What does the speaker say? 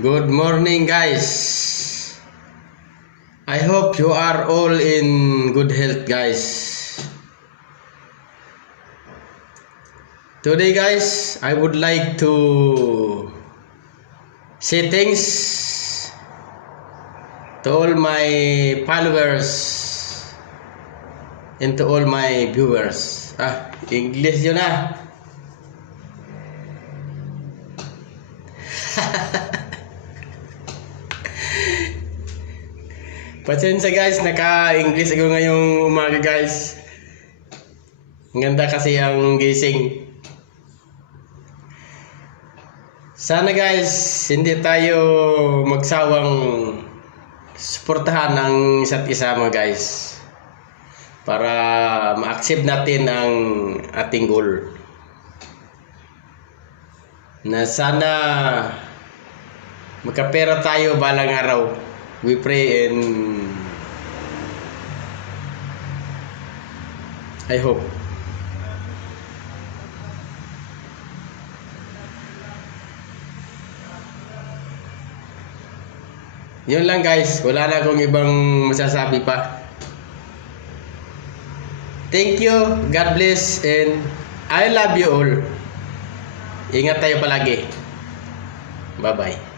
Good morning, guys. I hope you are all in good health, guys. Today, guys, I would like to say thanks to all my followers and to all my viewers. English yun ah. Pasensya guys, naka-English ako ngayong umaga guys. Ang ganda kasi ang gising. Sana guys, hindi tayo magsawang suportahan ang isa't isa mga guys. Para ma-accept natin ang ating goal. Na sana magkapera tayo balang araw. We pray and I hope. Yun lang guys, wala na akong ibang masasabi pa. Thank you, God bless, and I love you all. Ingat tayo palagi. Bye-bye.